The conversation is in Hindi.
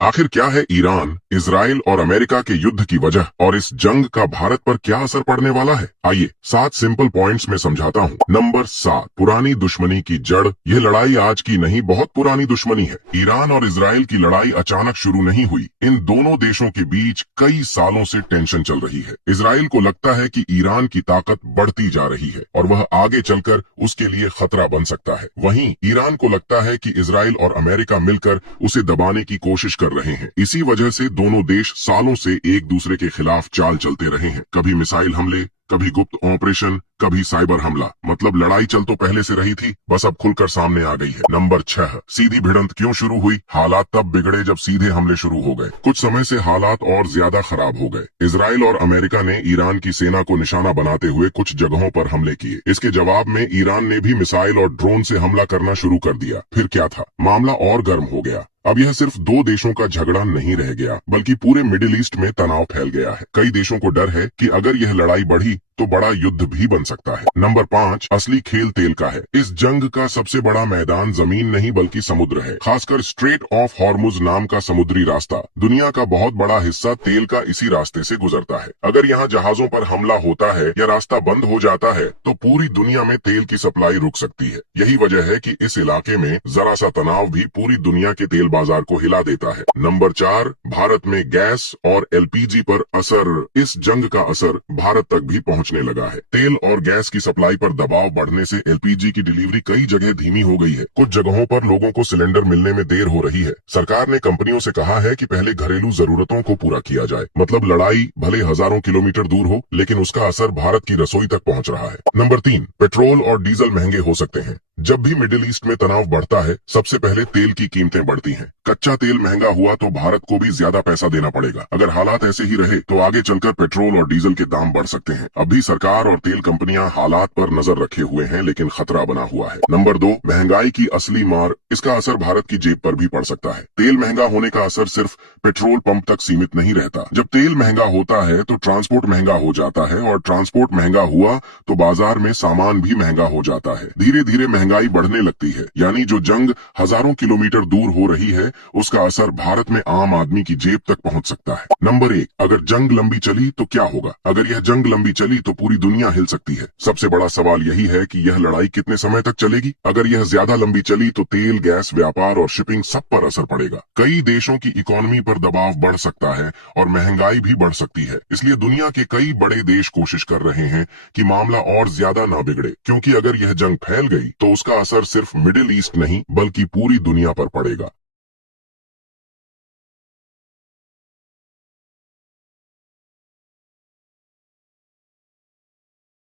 आखिर क्या है ईरान, इजराइल और अमेरिका के युद्ध की वजह और इस जंग का भारत पर क्या असर पड़ने वाला है? आइए 7 सिंपल पॉइंट्स में समझाता हूँ। नंबर 7, पुरानी दुश्मनी की जड़। यह लड़ाई आज की नहीं, बहुत पुरानी दुश्मनी है। ईरान और इजराइल की लड़ाई अचानक शुरू नहीं हुई। इन दोनों देशों के बीच कई सालों से टेंशन चल रही है। इजराइल को लगता है कि ईरान की ताकत बढ़ती जा रही है और वह आगे चलकर उसके लिए खतरा बन सकता है। वहीं ईरान को लगता है कि इजराइल और अमेरिका मिलकर उसे दबाने की कोशिश कर रहे हैं। इसी वजह से दोनों देश सालों से एक दूसरे के खिलाफ चाल चलते रहे हैं। कभी मिसाइल हमले, कभी गुप्त ऑपरेशन, कभी साइबर हमला। मतलब लड़ाई चल तो पहले से रही थी, बस अब खुलकर सामने आ गई है। नंबर 6, सीधी भिड़ंत क्यों शुरू हुई? हालात तब बिगड़े जब सीधे हमले शुरू हो गए। कुछ समय से हालात और ज्यादा खराब हो गए। इजराइल और अमेरिका ने ईरान की सेना को निशाना बनाते हुए कुछ जगहों पर हमले किए। इसके जवाब में ईरान ने भी मिसाइल और ड्रोन से हमला करना शुरू कर दिया। फिर क्या था? मामला और गर्म हो गया। अब यह सिर्फ दो देशों का झगड़ा नहीं रह गया, बल्कि पूरे मिडिल ईस्ट में तनाव फैल गया है। कई देशों को डर है कि अगर यह लड़ाई बढ़ी तो बड़ा युद्ध भी बन सकता है। नंबर 5, असली खेल तेल का है। इस जंग का सबसे बड़ा मैदान जमीन नहीं बल्कि समुद्र है, खासकर स्ट्रेट ऑफ हॉर्मुज नाम का समुद्री रास्ता। दुनिया का बहुत बड़ा हिस्सा तेल का इसी रास्ते से गुजरता है। अगर यहाँ जहाजों पर हमला होता है या रास्ता बंद हो जाता है तो पूरी दुनिया में तेल की सप्लाई रुक सकती है। यही वजह है कि इस इलाके में जरा सा तनाव भी पूरी दुनिया के तेल बाजार को हिला देता है। नंबर 4, भारत में गैस और एलपीजी पर असर। इस जंग का असर भारत तक भी पहुंचने लगा है। तेल और गैस की सप्लाई पर दबाव बढ़ने से एलपीजी की डिलीवरी कई जगह धीमी हो गई है। कुछ जगहों पर लोगों को सिलेंडर मिलने में देर हो रही है। सरकार ने कंपनियों से कहा है कि पहले घरेलू जरूरतों को पूरा किया जाए। मतलब लड़ाई भले हजारों किलोमीटर दूर हो, लेकिन उसका असर भारत की रसोई तक पहुंच रहा है। नंबर 3, पेट्रोल और डीजल महंगे हो सकते हैं। जब भी मिडिल ईस्ट में तनाव बढ़ता है, सबसे पहले तेल की कीमतें बढ़ती हैं। कच्चा तेल महंगा हुआ तो भारत को भी ज्यादा पैसा देना पड़ेगा। अगर हालात ऐसे ही रहे तो आगे चलकर पेट्रोल और डीजल के दाम बढ़ सकते हैं। अभी सरकार और तेल कंपनियां हालात पर नजर रखे हुए हैं, लेकिन खतरा बना हुआ है। नंबर 2, महंगाई की असली मार। इसका असर भारत की जेब पर भी पड़ सकता है। तेल महंगा होने का असर सिर्फ पेट्रोल पंप तक सीमित नहीं रहता। जब तेल महंगा होता है तो ट्रांसपोर्ट महंगा हो जाता है, और ट्रांसपोर्ट महंगा हुआ तो बाजार में सामान भी महंगा हो जाता है। धीरे धीरे महंगाई बढ़ने लगती है। यानी जो जंग हजारों किलोमीटर दूर हो रही है, उसका असर भारत में आम आदमी की जेब तक पहुंच सकता है। नंबर 1, अगर जंग लंबी चली तो क्या होगा? अगर यह जंग लंबी चली तो पूरी दुनिया हिल सकती है। सबसे बड़ा सवाल यही है कि यह लड़ाई कितने समय तक चलेगी। अगर यह ज्यादा लंबी चली तो तेल, गैस, व्यापार और शिपिंग सब पर असर पड़ेगा। कई देशों की इकोनॉमी पर दबाव बढ़ सकता है और महंगाई भी बढ़ सकती है। इसलिए दुनिया के कई बड़े देश कोशिश कर रहे हैं कि मामला और ज्यादा ना बिगड़े, क्योंकि अगर यह जंग फैल गई तो उसका असर सिर्फ मिडिल ईस्ट नहीं बल्कि पूरी दुनिया पर पड़ेगा।